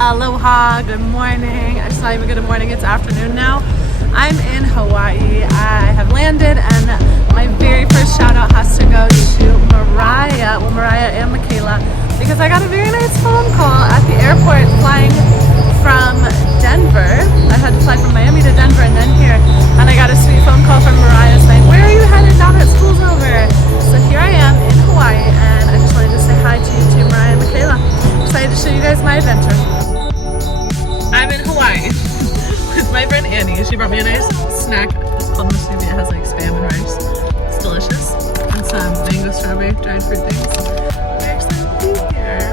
Aloha, good morning. It's not even good morning, it's afternoon now. I'm in Hawaii. I have landed, and my very first shout out has to go to Mariah and Michaela, because I got a very nice phone call at the airport flying from Denver. I had to fly from Miami to Denver and then here, and I got a sweet phone call from Mariah saying, "Where are you headed now that school's over?" So here I am in Hawaii, and I just wanted to say hi to you two, Mariah and Michaela. Excited to show you guys my adventure. I'm in Hawaii with my friend Annie. She brought me a nice snack. It's called musubi. It has like spam and rice. It's delicious. And some mango strawberry dried fruit things. Very excited to be here.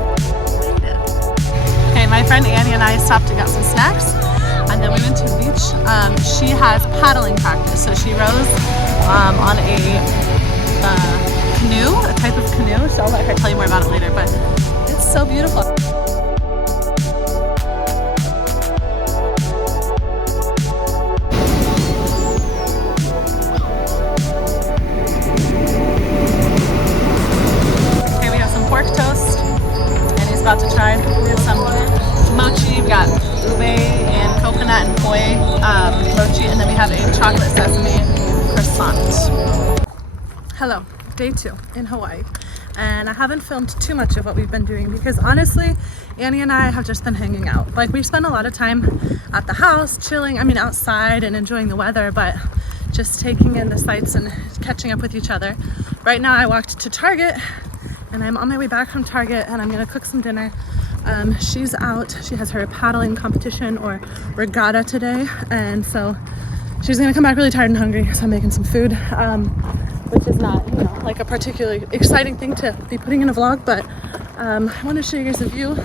Okay, my friend Annie and I stopped and got some snacks, and then we went to the beach. She has paddling practice, so she rows on a canoe, a type of canoe. So I'll let her tell you more about it later, but it's so beautiful. About to try. We have some mochi, we got ube and coconut and poi mochi, and then we have a chocolate sesame croissant. Hello, day 2 in Hawaii, and I haven't filmed too much of what we've been doing because honestly Annie and I have just been hanging out. Like, we spend a lot of time at the house chilling, outside and enjoying the weather, but just taking in the sights and catching up with each other. Right now I walked to Target, and I'm on my way back from Target, and I'm gonna cook some dinner. She's out. She has her paddling competition or regatta today, and so she's gonna come back really tired and hungry, so I'm making some food, which is not, like a particularly exciting thing to be putting in a vlog, but I want to show you guys a view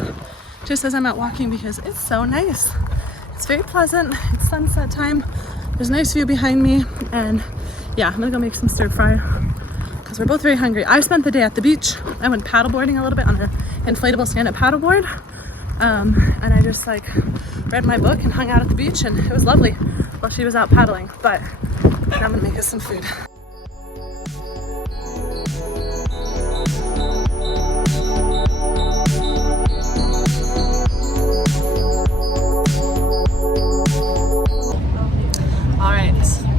just as I'm out walking because it's so nice. It's very pleasant. It's sunset time. There's a nice view behind me, and yeah, I'm gonna go make some stir fry because we're both very hungry. I spent the day at the beach. I went paddleboarding a little bit on an inflatable stand-up paddleboard, and I just read my book and hung out at the beach, and it was lovely while she was out paddling. But now I'm gonna make us some food.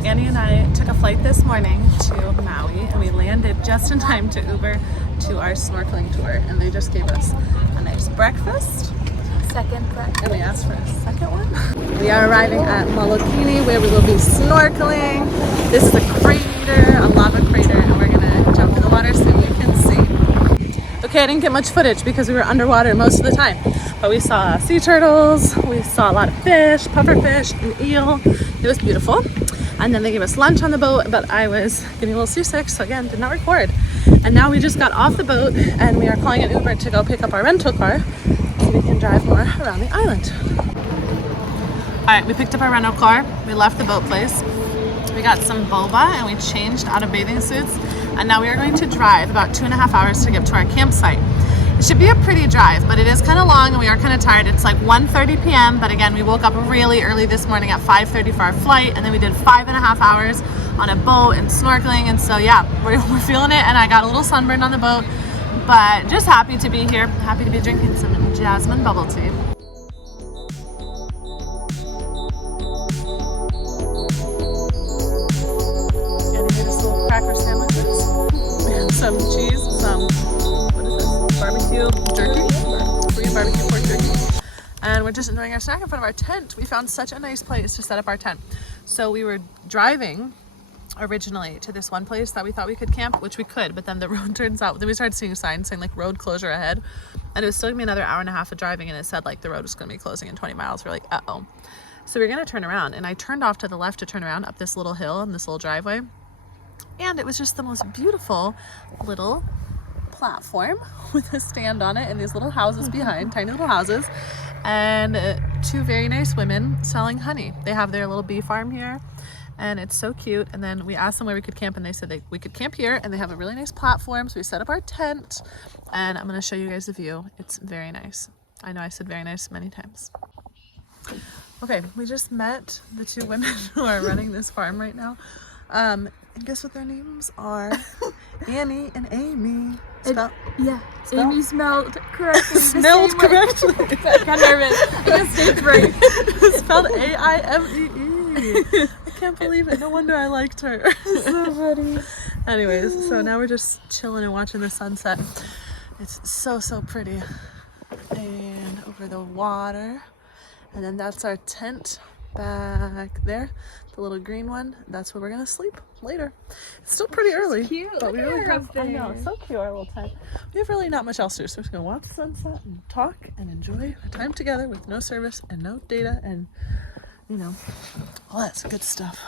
Annie and I took a flight this morning to Maui, and we landed just in time to Uber to our snorkeling tour, and they just gave us a nice breakfast. Second breakfast. And we asked for a second one. We are arriving at Molokini, where we will be snorkeling. This is a crater, a lava crater, and we're gonna jump in the water so you can see. Okay, I didn't get much footage because we were underwater most of the time, but we saw sea turtles, we saw a lot of fish, pufferfish, and eel. It was beautiful. And then they gave us lunch on the boat, but I was getting a little seasick, so again, did not record. And now we just got off the boat, and we are calling an Uber to go pick up our rental car so we can drive more around the island. All right, we picked up our rental car. We left the boat place. We got some boba, and we changed out of bathing suits. And now we are going to drive about 2.5 hours to get to our campsite. It should be a pretty drive, but it is kind of long and we are kind of tired. It's like 1:30 p.m. But again, we woke up really early this morning at 5:30 for our flight, and then we did 5.5 hours on a boat and snorkeling. And so yeah, we're feeling it, and I got a little sunburn on the boat, but just happy to be here. Happy to be drinking some jasmine bubble tea. And we made us little cracker sandwiches. We have some cheese, some barbecue jerky, Korean barbecue pork jerky, and we're just enjoying our snack in front of our tent. We found such a nice place to set up our tent. So we were driving originally to this one place that we thought we could camp, which we could, but then the road turns out, then we started seeing signs saying like road closure ahead, and it was still gonna be another hour and a half of driving, and it said like the road was gonna be closing in 20 miles. We're like, uh-oh. So we're gonna turn around, and I turned off to the left to turn around up this little hill and this little driveway, and it was just the most beautiful little platform with a stand on it and these little houses behind, tiny little houses, and 2 very nice women selling honey. They have their little bee farm here, and it's so cute. And then we asked them where we could camp, and they said we could camp here, and they have a really nice platform. So we set up our tent, and I'm going to show you guys the view. It's very nice. I know I said very nice many times. Okay, we just met the 2 women who are running this farm right now. And guess what their names are? Annie and Amy. Yeah, Amy smelled correctly. Smelled correctly. I got nervous. I got stage fright. It's spelled A-I-M-E-E. I can't believe it. No wonder I liked her. So funny. Anyways, so now we're just chilling and watching the sunset. It's so, so pretty. And over the water. And then that's our tent back there. The little green one. That's where we're going to sleep later. It's still pretty early. Cute. But we really have, I there. know, it's so cute, our little tent. We have really not much else to do. So we're just going to watch the sunset and talk and enjoy our time together with no service and no data and, you know, all that good stuff.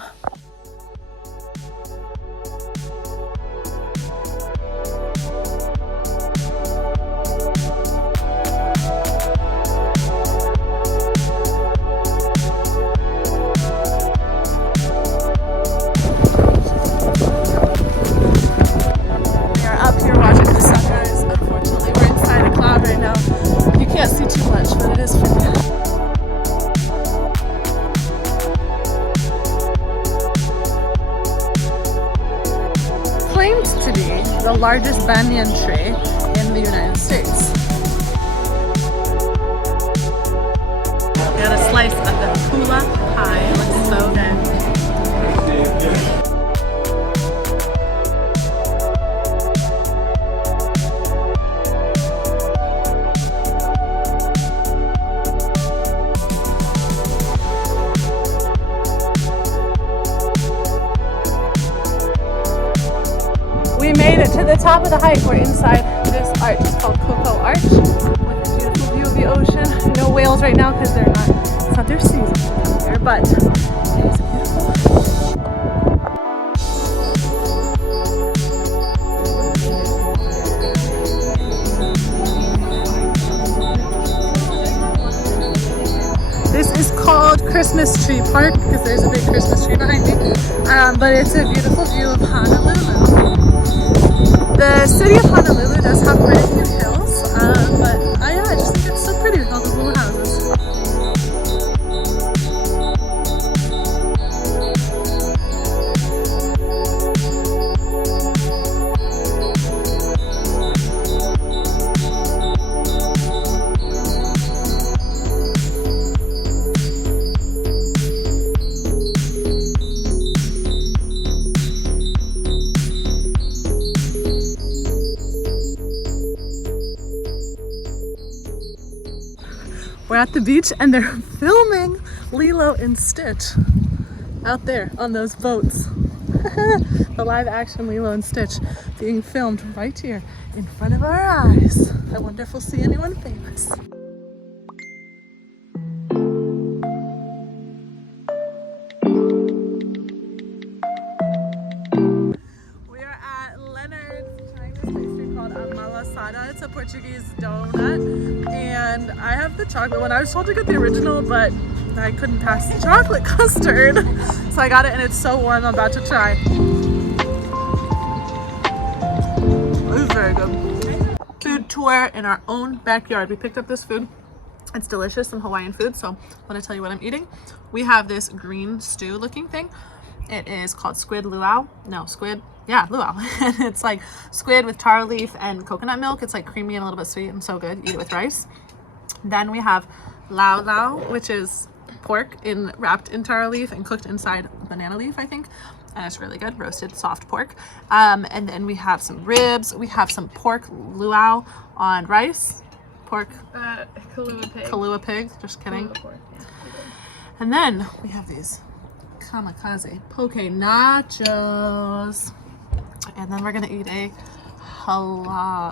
The largest banyan tree in the United States. We got a slice of the kula pie. It looks so good. We made it to the top of the hike. We're inside this arch. It's called Coco Arch with a beautiful view of the ocean. No whales right now because it's not their season here, but it is beautiful. This is called Christmas Tree Park because there's a big Christmas tree behind me, but it's a beautiful view of Honolulu. The city of Honolulu does have quite a few hills, but yeah, I just think it's so pretty with all those little houses. We're at the beach and they're filming Lilo and Stitch out there on those boats. The live action Lilo and Stitch being filmed right here in front of our eyes. I wonder if we'll see anyone famous. We are at Leonard's Chinese pastry called a malasada. It's a Portuguese donut. And I have the chocolate one. I was told to get the original, but I couldn't pass the chocolate custard. So I got it and it's so warm, I'm about to try. This is very good. Food tour in our own backyard. We picked up this food. It's delicious, some Hawaiian food, so I want to tell you what I'm eating. We have this green stew looking thing. It is called squid luau. No, squid. Yeah, luau. And it's like squid with taro leaf and coconut milk. It's like creamy and a little bit sweet and so good. Eat it with rice. Then we have lau lau, which is pork wrapped in taro leaf and cooked inside banana leaf, I think. And it's really good, roasted soft pork. And then we have some ribs. We have some pork luau on rice. Pork. Kalua pig. Kalua pig. Just kidding. Pork, yeah. And then we have these kamikaze poke nachos. And then we're gonna eat a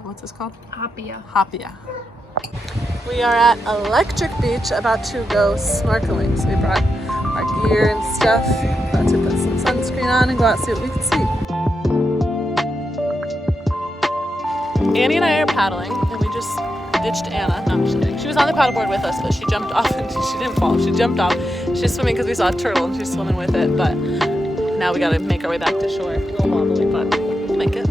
what's this called? Hapia. Hapia. We are at Electric Beach about to go snorkeling. So we brought our gear and stuff. About to put some sunscreen on and go out and see what we can see. Annie and I are paddling and we just ditched Anna. No, I'm just kidding. She was on the paddleboard with us, but she jumped off and she didn't fall. She jumped off. She's swimming because we saw a turtle and she's swimming with it, but now we gotta make our way back to shore. A little wobbly, but we'll make it.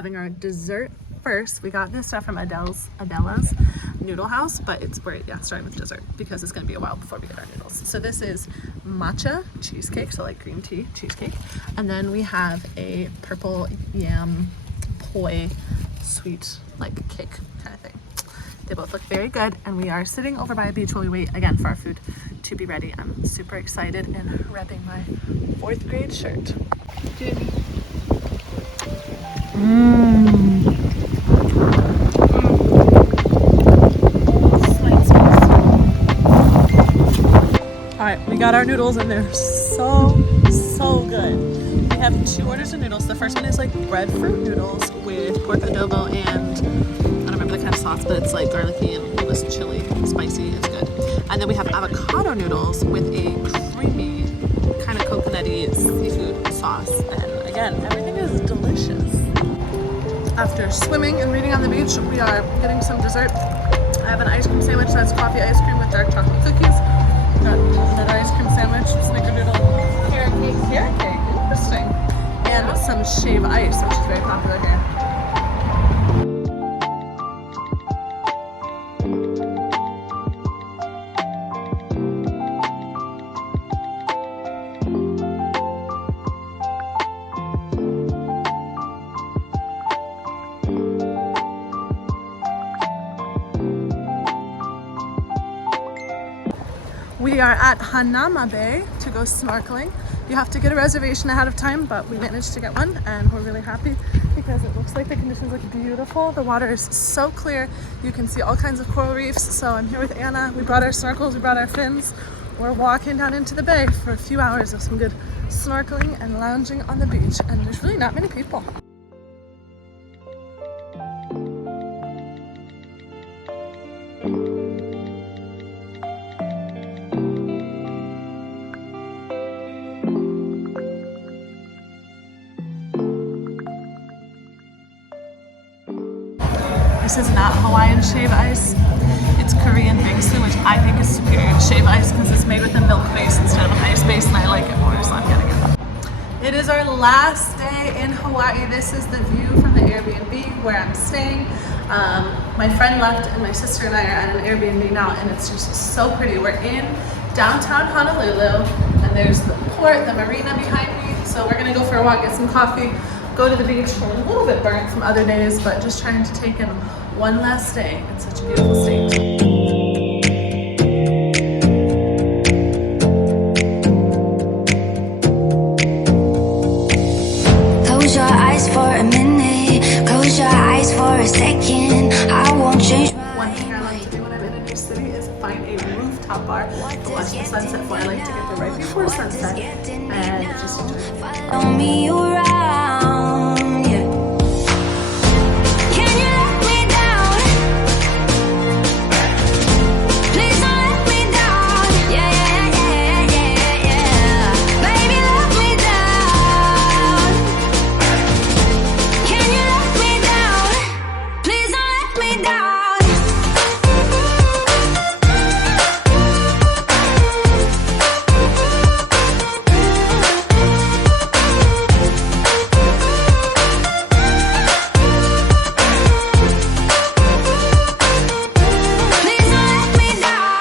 having our dessert first. We got this stuff from Adela's Noodle House, but we're starting with dessert because it's going to be a while before we get our noodles. So this is matcha cheesecake, so like green tea cheesecake, and then we have a purple yam poi sweet like cake kind of thing. They both look very good, and we are sitting over by a beach while we wait again for our food to be ready. I'm super excited and repping my 4th grade shirt. Alright, we got our noodles and they're so good. We have 2 orders of noodles. The first one is like breadfruit noodles with pork adobo and I don't remember the kind of sauce, but it's like garlicky and it was chili, spicy, it's good. And then we have avocado noodles with a creamy kind of coconutty seafood sauce. And again, everything is delicious. After swimming and reading on the beach, we are getting some dessert. I have an ice cream sandwich that's coffee ice cream with dark chocolate cookies. Got another ice cream sandwich, snickerdoodle, carrot cake, interesting. And some shave ice, which is very popular here. We are at Hanama Bay to go snorkeling. You have to get a reservation ahead of time, but we managed to get one and we're really happy because it looks like the conditions look beautiful. The water is so clear. You can see all kinds of coral reefs. So I'm here with Anna. We brought our snorkels, we brought our fins. We're walking down into the bay for a few hours of some good snorkeling and lounging on the beach, and there's really not many people. This is not Hawaiian shave ice. It's Korean bingsu, which I think is superior to shave ice because it's made with a milk base instead of an ice base, and I like it more, so I'm getting it. It is our last day in Hawaii. This is the view from the Airbnb where I'm staying. My friend left and my sister and I are at an Airbnb now, and it's just so pretty. We're in downtown Honolulu, and there's the port, the marina behind me. So we're gonna go for a walk, get some coffee, go to the beach. We're a little bit burnt from other days, but just trying to take in one last day. It's such a beautiful state. Close your eyes for a minute, close your eyes for a second. I won't change my One thing I like to do when I'm in a new city is find a rooftop bar to watch the sunset for. I like to get there right before sunset and just enjoy it. Follow me, you're right.